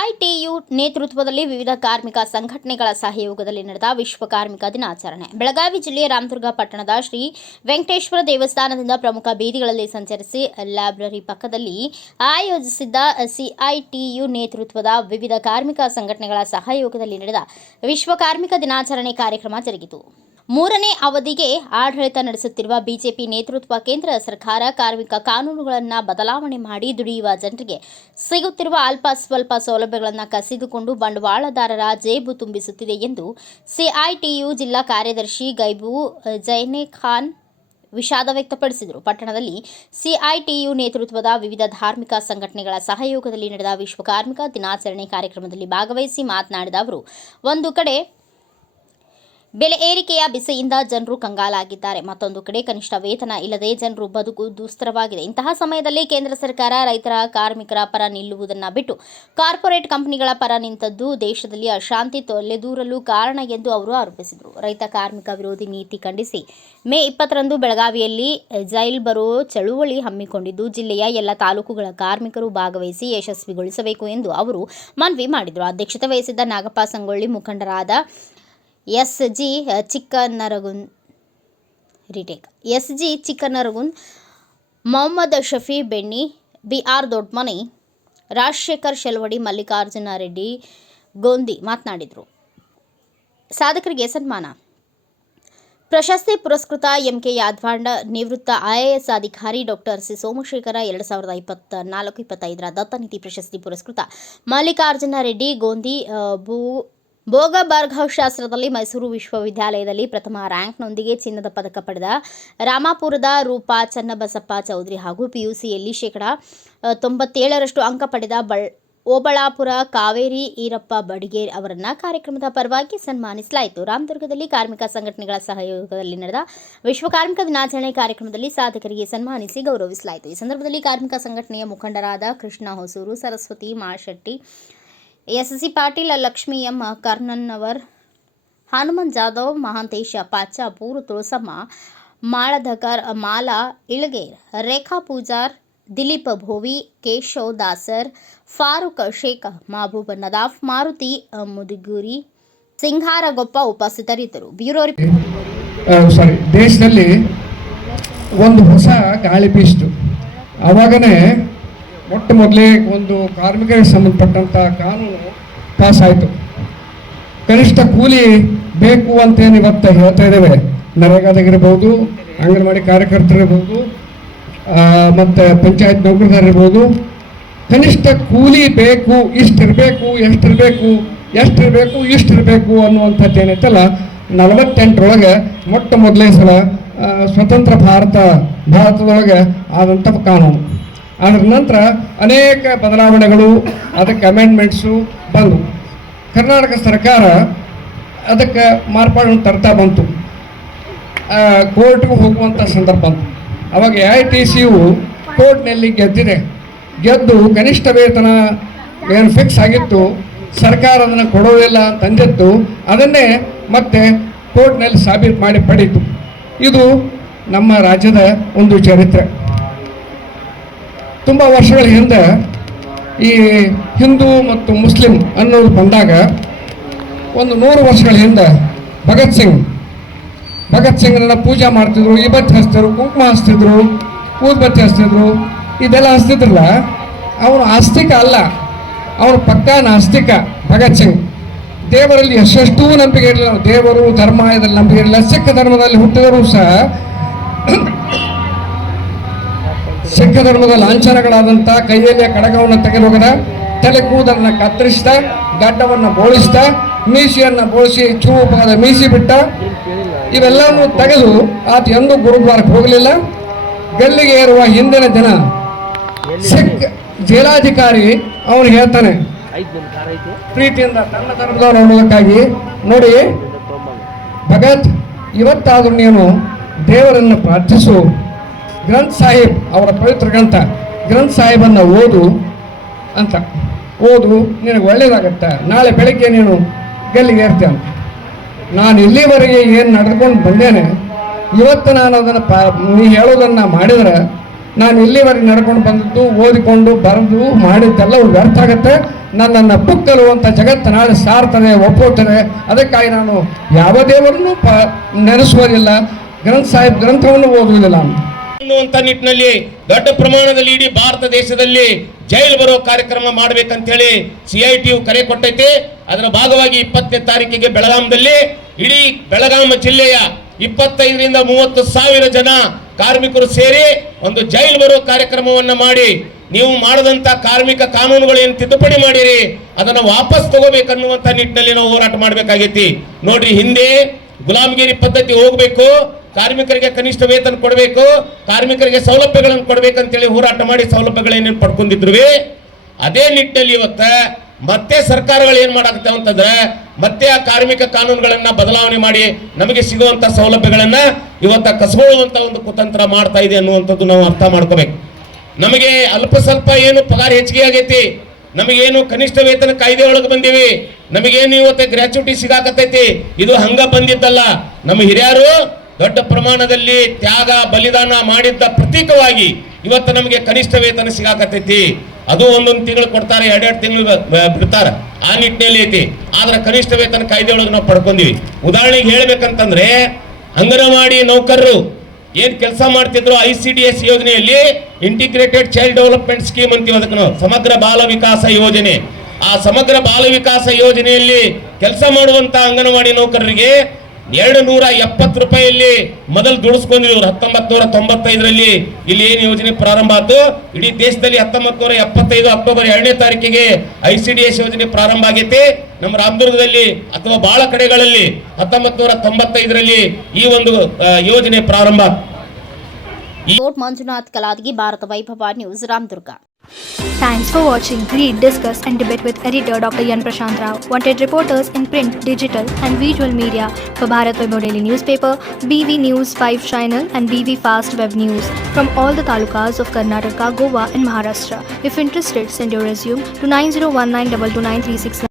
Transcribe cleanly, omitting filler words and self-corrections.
CITU ನೇತೃತ್ವದಲ್ಲಿ ವಿವಿಧ ಕಾರ್ಮಿಕ ಸಂಘಟನೆಗಳ ಸಹಯೋಗದಲ್ಲಿ ನಡೆದ ವಿಶ್ವ ಕಾರ್ಮಿಕ ದಿನಾಚರಣೆ. ಬೆಳಗಾವಿ ಜಿಲ್ಲೆಯ ರಾಮದುರ್ಗ ಪಟ್ಟಣದ ಶ್ರೀ ವೆಂಕಟೇಶ್ವರ ದೇವಸ್ಥಾನದಿಂದ ಪ್ರಮುಖ ಬೀದಿಗಳಲ್ಲಿ ಸಂಚರಿಸಿ ಲೈಬ್ರರಿ ಪಕ್ಕದಲ್ಲಿ ಆಯೋಜಿಸಿದ್ದ ಸಿಐಟಿಯು ನೇತೃತ್ವದ ವಿವಿಧ ಕಾರ್ಮಿಕ ಸಂಘಟನೆಗಳ ಸಹಯೋಗದಲ್ಲಿ ನಡೆದ ವಿಶ್ವ ಕಾರ್ಮಿಕ ದಿನಾಚರಣೆ ಕಾರ್ಯಕ್ರಮ ಜರುಗಿತು. ಮೂರನೇ ಅವಧಿಗೆ ಆಡಳಿತ ನಡೆಸುತ್ತಿರುವ ಬಿಜೆಪಿ ನೇತೃತ್ವ ಕೇಂದ್ರ ಸರ್ಕಾರ ಕಾರ್ಮಿಕ ಕಾನೂನುಗಳನ್ನು ಬದಲಾವಣೆ ಮಾಡಿ ದುಡಿಯುವ ಜನರಿಗೆ ಸಿಗುತ್ತಿರುವ ಅಲ್ಪ ಸ್ವಲ್ಪ ಸೌಲಭ್ಯಗಳನ್ನು ಕಸಿದುಕೊಂಡು ಬಂಡವಾಳದಾರರ ಜೇಬು ತುಂಬಿಸುತ್ತಿದೆ ಎಂದು ಸಿಐಟಿಯು ಜಿಲ್ಲಾ ಕಾರ್ಯದರ್ಶಿ ಗೈಬು ಜೈನೆಖಾನ್ ವಿಷಾದ ವ್ಯಕ್ತಪಡಿಸಿದರು. ಪಟ್ಟಣದಲ್ಲಿ ಸಿಐಟಿಯು ನೇತೃತ್ವದ ವಿವಿಧ ಧಾರ್ಮಿಕ ಸಂಘಟನೆಗಳ ಸಹಯೋಗದಲ್ಲಿ ನಡೆದ ವಿಶ್ವ ಕಾರ್ಮಿಕ ದಿನಾಚರಣೆ ಕಾರ್ಯಕ್ರಮದಲ್ಲಿ ಭಾಗವಹಿಸಿ ಮಾತನಾಡಿದ ಅವರು, ಒಂದು ಕಡೆ ಬೆಲೆ ಏರಿಕೆಯ ಬಿಸಿಯಿಂದ ಜನರು ಕಂಗಾಲಾಗಿದ್ದಾರೆ, ಮತ್ತೊಂದು ಕಡೆ ಕನಿಷ್ಠ ವೇತನ ಇಲ್ಲದೆ ಜನರು ಬದುಕು ದುಸ್ತರವಾಗಿದೆ. ಇಂತಹ ಸಮಯದಲ್ಲಿ ಕೇಂದ್ರ ಸರ್ಕಾರ ರೈತರ ಕಾರ್ಮಿಕರ ಪರ ನಿಲ್ಲುವುದನ್ನು ಬಿಟ್ಟು ಕಾರ್ಪೊರೇಟ್ ಕಂಪನಿಗಳ ಪರ ನಿಂತದ್ದು ದೇಶದಲ್ಲಿ ಅಶಾಂತಿ ತೊಲೆದೂರಲು ಕಾರಣ ಎಂದು ಅವರು ಆರೋಪಿಸಿದರು. ರೈತ ಕಾರ್ಮಿಕ ವಿರೋಧಿ ನೀತಿ ಖಂಡಿಸಿ ಮೇ 20ರಂದು ಬೆಳಗಾವಿಯಲ್ಲಿ ಜೈಲ್ ಬರೋ ಚಳುವಳಿ ಹಮ್ಮಿಕೊಂಡಿದ್ದು ಜಿಲ್ಲೆಯ ಎಲ್ಲ ತಾಲೂಕುಗಳ ಕಾರ್ಮಿಕರು ಭಾಗವಹಿಸಿ ಯಶಸ್ವಿಗೊಳಿಸಬೇಕು ಎಂದು ಅವರು ಮನವಿ ಮಾಡಿದರು. ಅಧ್ಯಕ್ಷತೆ ವಹಿಸಿದ್ದ ನಾಗಪ್ಪ ಸಂಗೊಳ್ಳಿ, ಮುಖಂಡರಾದ ಎಸ್ಜಿ ಚಿಕ್ಕನರಗುನ್, ಮೊಹಮ್ಮದ್ ಶಫಿ ಬೆಣ್ಣಿ, ಬಿಆರ್ ದೊಡ್ಡಮನಿ, ರಾಜಶೇಖರ್ ಶೆಲವಡಿ, ಮಲ್ಲಿಕಾರ್ಜುನ ರೆಡ್ಡಿ ಗೋಂದಿ ಮಾತನಾಡಿದರು. ಸಾಧಕರಿಗೆ ಸನ್ಮಾನ. ಪ್ರಶಸ್ತಿ ಪುರಸ್ಕೃತ ಎಂಕೆ ಯಾದವಾಡ, ನಿವೃತ್ತ ಐಎಎಸ್ ಅಧಿಕಾರಿ ಡಾಕ್ಟರ್ ಸಿ ಸೋಮಶೇಖರ 2024-25 ದತ್ತ ನಿಧಿ ಪ್ರಶಸ್ತಿ ಪುರಸ್ಕೃತ ಮಲ್ಲಿಕಾರ್ಜುನ ರೆಡ್ಡಿ ಗೋಂದಿ ಭೋಗಬಾರ್ಗಶಾಸ್ತ್ರದಲ್ಲಿ ಮೈಸೂರು ವಿಶ್ವವಿದ್ಯಾಲಯದಲ್ಲಿ ಪ್ರಥಮ ರ್ಯಾಂಕ್ನೊಂದಿಗೆ ಚಿನ್ನದ ಪದಕ ಪಡೆದ ರಾಮಾಪುರದ ರೂಪಾ ಚನ್ನಬಸಪ್ಪ ಚೌಧರಿ ಹಾಗೂ ಪಿಯುಸಿಯಲ್ಲಿ 97% ಅಂಕ ಪಡೆದ ಓಬಳಾಪುರ ಕಾವೇರಿ ಈರಪ್ಪ ಬಡಿಗೇರ್ ಅವರನ್ನು ಕಾರ್ಯಕ್ರಮದ ಪರವಾಗಿ ಸನ್ಮಾನಿಸಲಾಯಿತು. ರಾಮದುರ್ಗದಲ್ಲಿ ಕಾರ್ಮಿಕ ಸಂಘಟನೆಗಳ ಸಹಯೋಗದಲ್ಲಿ ನಡೆದ ವಿಶ್ವ ಕಾರ್ಮಿಕ ದಿನಾಚರಣೆ ಕಾರ್ಯಕ್ರಮದಲ್ಲಿ ಸಾಧಕರಿಗೆ ಸನ್ಮಾನಿಸಿ ಗೌರವಿಸಲಾಯಿತು. ಈ ಸಂದರ್ಭದಲ್ಲಿ ಕಾರ್ಮಿಕ ಸಂಘಟನೆಯ ಮುಖಂಡರಾದ ಕೃಷ್ಣ ಹೊಸೂರು, ಸರಸ್ವತಿ ಮಾಶೆಟ್ಟಿ, ಎಸ್ಸಿ ಪಾಟೀಲ್, ಲಕ್ಷ್ಮೀ ಎಂ ಕರ್ನನ್ನವರ್, ಹನುಮಂತ್ ಜಾಧವ್, ಮಹಾಂತೇಶ ಪಾಚಾಪೂರ್, ತುಳಸಮ್ಮ ಮಾಳಧಕರ್, ಮಾಲಾ ಇಳಗೇರ್, ರೇಖಾ ಪೂಜಾರ್, ದಿಲೀಪ್ ಭೋವಿ, ಕೇಶವ್ ದಾಸರ್, ಫಾರೂಕ್ ಶೇಖ್, ಮಹಬೂಬ್ ನದಾಫ್, ಮಾರುತಿ ಮುದಿಗೂರಿ, ಸಿಂಗಾರಗೊಪ್ಪ ಉಪಸ್ಥಿತರಿದ್ದರು. ಬ್ಯೂರೋ ದೇಶದಲ್ಲಿ ಒಂದು ಹೊಸ ಗಾಳಿ ಬೀಸ್ತು. ಆವಾಗನೇ ಮೊಟ್ಟ ಮೊದಲೇ ಒಂದು ಕಾರ್ಮಿಕರಿಗೆ ಸಂಬಂಧಪಟ್ಟಂಥ ಕಾನೂನು ಪಾಸ್ ಆಯಿತು. ಕನಿಷ್ಠ ಕೂಲಿ ಬೇಕು ಅಂತೇನು ಇವತ್ತು ಹೇಳ್ತಾ ಇದ್ದೇವೆ. ನರೇಗಾದಾಗಿರ್ಬೋದು, ಅಂಗನವಾಡಿ ಕಾರ್ಯಕರ್ತರಿರ್ಬೋದು, ಮತ್ತು ಪಂಚಾಯತ್ ನೌಕರದಾರಿರ್ಬೋದು, ಕನಿಷ್ಠ ಕೂಲಿ ಬೇಕು, ಇಷ್ಟಿರಬೇಕು, ಇಷ್ಟಿರಬೇಕು ಅನ್ನುವಂಥದ್ದು ಏನೈತಲ್ಲ, 48ರೊಳಗೆ ಮೊಟ್ಟ ಮೊದಲೇ ಸಲ ಸ್ವತಂತ್ರ ಭಾರತದೊಳಗೆ ಆದಂಥ ಕಾನೂನು. ಅದರ ನಂತರ ಅನೇಕ ಬದಲಾವಣೆಗಳು, ಅದಕ್ಕೆ ಅಮೆಂಡ್ಮೆಂಟ್ಸು ಬಂದವು. ಕರ್ನಾಟಕ ಸರ್ಕಾರ ಅದಕ್ಕೆ ಮಾರ್ಪಾಡನ್ನು ತರ್ತಾ ಬಂತು. ಕೋರ್ಟ್ಗೆ ಹೋಗುವಂಥ ಸಂದರ್ಭ ಬಂತು. ಅವಾಗ AITCಯು ಕೋರ್ಟ್ನಲ್ಲಿ ಗೆದ್ದು ಕನಿಷ್ಠ ವೇತನ ಏನು ಫಿಕ್ಸ್ ಆಗಿತ್ತು, ಸರ್ಕಾರ ಅದನ್ನು ಕೊಡೋದಿಲ್ಲ ಅಂತಂದಿತ್ತು. ಅದನ್ನೇ ಮತ್ತೆ ಕೋರ್ಟ್ನಲ್ಲಿ ಸಾಬೀತು ಮಾಡಿ ಪಡೀತು. ಇದು ನಮ್ಮ ರಾಜ್ಯದ ಒಂದು ಚರಿತ್ರೆ. ತುಂಬ ವರ್ಷಗಳ ಹಿಂದೆ ಈ ಹಿಂದೂ ಮತ್ತು ಮುಸ್ಲಿಂ ಅನ್ನೋದು ಬಂದಾಗ, ಒಂದು 100 ವರ್ಷಗಳ ಹಿಂದೆ ಭಗತ್ ಸಿಂಗ್ರನ್ನ ಪೂಜೆ ಮಾಡ್ತಿದ್ರು, ಈಬತ್ತಿ ಹಚ್ತಿದ್ರು, ಕುಂಕುಮ ಹಚ್ತಿದ್ರು, ಊದ್ಬತ್ತಿ ಹಚ್ತಿದ್ರು. ಇದೆಲ್ಲ ಹಚ್ತಿದ್ರಲ್ಲ, ಅವನು ಆಸ್ತಿಕ ಅಲ್ಲ, ಅವನು ಪಕ್ಕಾ ನಾಸ್ತಿಕ. ಭಗತ್ ಸಿಂಗ್ ದೇವರಲ್ಲಿ ಎಷ್ಟೆಷ್ಟೂ ನಂಬಿಕೆ ಇರಲಿಲ್ಲ. ದೇವರು ಧರ್ಮ ಇದರಲ್ಲಿ ನಂಬಿಕೆ ಇರಲಿಲ್ಲ. ಸಿಖ್ ಧರ್ಮದಲ್ಲಿ ಹುಟ್ಟಿದರೂ ಸಹ ಸಿಖ್ ಧರ್ಮದ ಲಾಂಛನಗಳಾದಂಥ ಕೈಯಲ್ಲಿ ಕಡಗವನ್ನು ತೆಗೆದುಹೋಗದ, ತಲೆ ಕೂದಲನ್ನು ಕತ್ತರಿಸಿದ, ಗಡ್ಡವನ್ನು ಬೋಳಿಸಿದ, ಮೀಸೆಯನ್ನು ಬೋಳಿಸಿ ಚೂಪಾದ ಮೀಸಿ ಬಿಟ್ಟ. ಇವೆಲ್ಲವೂ ತೆಗೆದು ಆತ ಎಂದೂ ಗುರುದ್ವಾರಕ್ಕೆ ಹೋಗಲಿಲ್ಲ. ಗಲ್ಲಿಗೆ ಏರುವ ಹಿಂದಿನ ದಿನ ಸಿಖ್ ಜೈಲಾಧಿಕಾರಿ ಅವನು ಹೇಳ್ತಾನೆ ಪ್ರೀತಿಯಿಂದ ತನ್ನ ಧರ್ಮದವರು ನೋಡೋದಕ್ಕಾಗಿ, ನೋಡಿ ಭಗತ್, ಇವತ್ತಾದರೂ ನೀನು ದೇವರನ್ನು ಪ್ರಾರ್ಥಿಸು, ಗ್ರಂಥ್ ಸಾಹಿಬ್, ಅವರ ಪವಿತ್ರ ಗ್ರಂಥ್ ಸಾಹಿಬನ್ನು ಓದು, ನಿನಗೆ ಒಳ್ಳೇದಾಗತ್ತೆ. ನಾಳೆ ಬೆಳಿಗ್ಗೆ ನೀನು ಗಲ್ಲಿಗೆ ಏರ್ತೀಯ ಅಂತ. ನಾನು ಇಲ್ಲಿವರೆಗೆ ಏನು ನಡೆದುಕೊಂಡು ಬಂದೇನೆ, ಇವತ್ತು ನಾನು ಅದನ್ನು ನೀ ಹೇಳೋದನ್ನು ಮಾಡಿದರೆ ನಾನು ಇಲ್ಲಿವರೆಗೆ ನಡ್ಕೊಂಡು ಬಂದದ್ದು, ಓದಿಕೊಂಡು ಬರೆದು ಮಾಡಿದ್ದೆಲ್ಲ ವ್ಯರ್ಥ ಆಗುತ್ತೆ. ನನ್ನನ್ನು ಬುಕ್ಕಲು ಅಂತ ಜಗತ್ತು ನಾಳೆ ಸಾರ್ತದೆ, ಒಪ್ಪುತ್ತದೆ. ಅದಕ್ಕಾಗಿ ನಾನು ಯಾವ ದೇವರನ್ನು ನೆನೆಸುವುದಿಲ್ಲ, ಗ್ರಂಥವನ್ನು ಓದುವುದಿಲ್ಲ ಅನ್ನುವಂಥ ನಿಟ್ಟಿನಲ್ಲಿ ದೊಡ್ಡ ಪ್ರಮಾಣದಲ್ಲಿ ಇಡೀ ಭಾರತ ದೇಶದಲ್ಲಿ ಜೈಲು ಬರೋ ಕಾರ್ಯಕ್ರಮ ಮಾಡಬೇಕಂತೇಳಿ CITU ಕರೆ ಕೊಟ್ಟೈತೆ. ಅದರ ಭಾಗವಾಗಿ 20ನೇ ತಾರೀಕಿಗೆ ಬೆಳಗಾಂದಲ್ಲಿ ಇಡೀ ಬೆಳಗಾಂ ಜಿಲ್ಲೆಯ 25ರಿಂದ 30 ಸಾವಿರ ಜನ ಕಾರ್ಮಿಕರು ಸೇರಿ ಒಂದು ಜೈಲು ಬರೋ ಕಾರ್ಯಕ್ರಮವನ್ನ ಮಾಡಿ, ನೀವು ಮಾಡದಂತ ಕಾರ್ಮಿಕ ಕಾನೂನುಗಳು ಏನು ತಿದ್ದುಪಡಿ ಮಾಡಿರಿ ಅದನ್ನ ವಾಪಸ್ ತಗೋಬೇಕನ್ನುವಂತ ನಿಟ್ಟಿನಲ್ಲಿ ನಾವು ಹೋರಾಟ ಮಾಡಬೇಕಾಗೈತಿ. ನೋಡ್ರಿ, ಹಿಂದೆ ಗುಲಾಮಗಿರಿ ಪದ್ಧತಿ ಹೋಗ್ಬೇಕು, ಕಾರ್ಮಿಕರಿಗೆ ಕನಿಷ್ಠ ವೇತನ ಕೊಡಬೇಕು, ಕಾರ್ಮಿಕರಿಗೆ ಸೌಲಭ್ಯಗಳನ್ನು ಕೊಡಬೇಕಂತೇಳಿ ಹೋರಾಟ ಮಾಡಿ ಸೌಲಭ್ಯಗಳೇನೇನು ಪಡ್ಕೊಂಡಿದ್ರು. ಅದೇ ನಿಟ್ಟಿನಲ್ಲಿ ಇವತ್ತ ಮತ್ತೆ ಸರ್ಕಾರಗಳು ಏನ್ ಮಾಡಾಕತ್ತೇವೆ ಅಂತಂದ್ರೆ ಮತ್ತೆ ಆ ಕಾರ್ಮಿಕ ಕಾನೂನುಗಳನ್ನ ಬದಲಾವಣೆ ಮಾಡಿ ನಮಗೆ ಸಿಗುವಂತ ಸೌಲಭ್ಯಗಳನ್ನ ಇವತ್ತ ಕಸಕೊಳ್ಳುವಂತ ಒಂದು ಕುತಂತ್ರ ಮಾಡ್ತಾ ಇದೆ ಅನ್ನುವಂಥದ್ದು ನಾವು ಅರ್ಥ ಮಾಡ್ಕೋಬೇಕು. ನಮಗೆ ಅಲ್ಪ ಸ್ವಲ್ಪ ಏನು ಪಗಾರ ಹೆಚ್ಚಿಗೆ ಆಗೈತಿ, ನಮಗೇನು ಕನಿಷ್ಠ ವೇತನ ಕಾಯ್ದೆ ಒಳಗೆ ಬಂದಿವಿ, ನಮಗೇನು ಇವತ್ತು ಗ್ರ್ಯಾಚುಟಿ ಸಿಗಾಕತ್ತೈತಿ, ಇದು ಹಂಗ ಬಂದಿದ್ದಲ್ಲ. ನಮ್ಮ ಹಿರಿಯರು ದೊಡ್ಡ ಪ್ರಮಾಣದಲ್ಲಿ ತ್ಯಾಗ ಬಲಿದಾನ ಮಾಡಿದ್ದ ಪ್ರತೀಕವಾಗಿ ಇವತ್ತು ನಮಗೆ ಕನಿಷ್ಠ ವೇತನ ಸಿಗಾಕತ್ತೈತಿ. ಅದು ಒಂದೊಂದು ತಿಂಗಳು ಕೊಡ್ತಾರೆ, 2 ತಿಂಗಳು ಬಿಡ್ತಾರೆ, ಆ ನಿಟ್ಟಿನಲ್ಲಿ ಐತಿ. ಆದ್ರೆ ಕನಿಷ್ಠ ವೇತನ ಕಾಯ್ದೆ ಒಳಗೆ ನಾವು ಪಡ್ಕೊಂಡಿವಿ. ಉದಾಹರಣೆಗೆ ಹೇಳ್ಬೇಕಂತಂದ್ರೆ ಅಂಗನವಾಡಿ ನೌಕರರು ಏನ್ ಕೆಲಸ ಮಾಡ್ತಿದ್ರು ICDS ಯೋಜನೆಯಲ್ಲಿ, ಇಂಟಿಗ್ರೇಟೆಡ್ ಚೈಲ್ಡ್ ಡೆವಲಪ್ಮೆಂಟ್ ಸ್ಕೀಮ್ ಅಂತೀವಿ ಅದಕ್ಕೆ ನಾವು, ಸಮಗ್ರ ಬಾಲ ವಿಕಾಸ ಯೋಜನೆ. ಆ ಸಮಗ್ರ ಬಾಲ ವಿಕಾಸ ಯೋಜನೆಯಲ್ಲಿ ಕೆಲಸ ಮಾಡುವಂತ ಅಂಗನವಾಡಿ ನೌಕರರಿಗೆ 270 ರೂಪಾಯಿಯಲ್ಲಿ ಮೊದಲು ದುಡಿಸ್ಕೊಂಡಿದ್ರು. 1995ರಲ್ಲಿ ಇಲ್ಲಿ ಏನು ಯೋಜನೆ ಪ್ರಾರಂಭ ಆಯ್ತು, ಇಡೀ ದೇಶದಲ್ಲಿ 1975 ಅಕ್ಟೋಬರ್ 2ನೇ ತಾರೀಕಿಗೆ ICDS ಯೋಜನೆ ಪ್ರಾರಂಭ ಆಗೈತಿ. ನಮ್ಮ ರಾಮದುರ್ಗದಲ್ಲಿ ಅಥವಾ ಬಹಳ ಕಡೆಗಳಲ್ಲಿ 1995ರಲ್ಲಿ ಈ ಒಂದು ಯೋಜನೆ ಪ್ರಾರಂಭ. ಮಂಜುನಾಥ್ ಕಲಾದಗಿ, ಭಾರತ ವೈಭವ news, Ramdurg. Thanks for watching. Read, discuss and debate with editor Dr. Yan Prashant Rao. Wanted reporters in print, digital and visual media for Bharat Vaibhav Daily Newspaper, BV News 5 Channel and BV Fast Web News from all the talukas of Karnataka, Goa and Maharashtra. If interested, send your resume to 9019229369.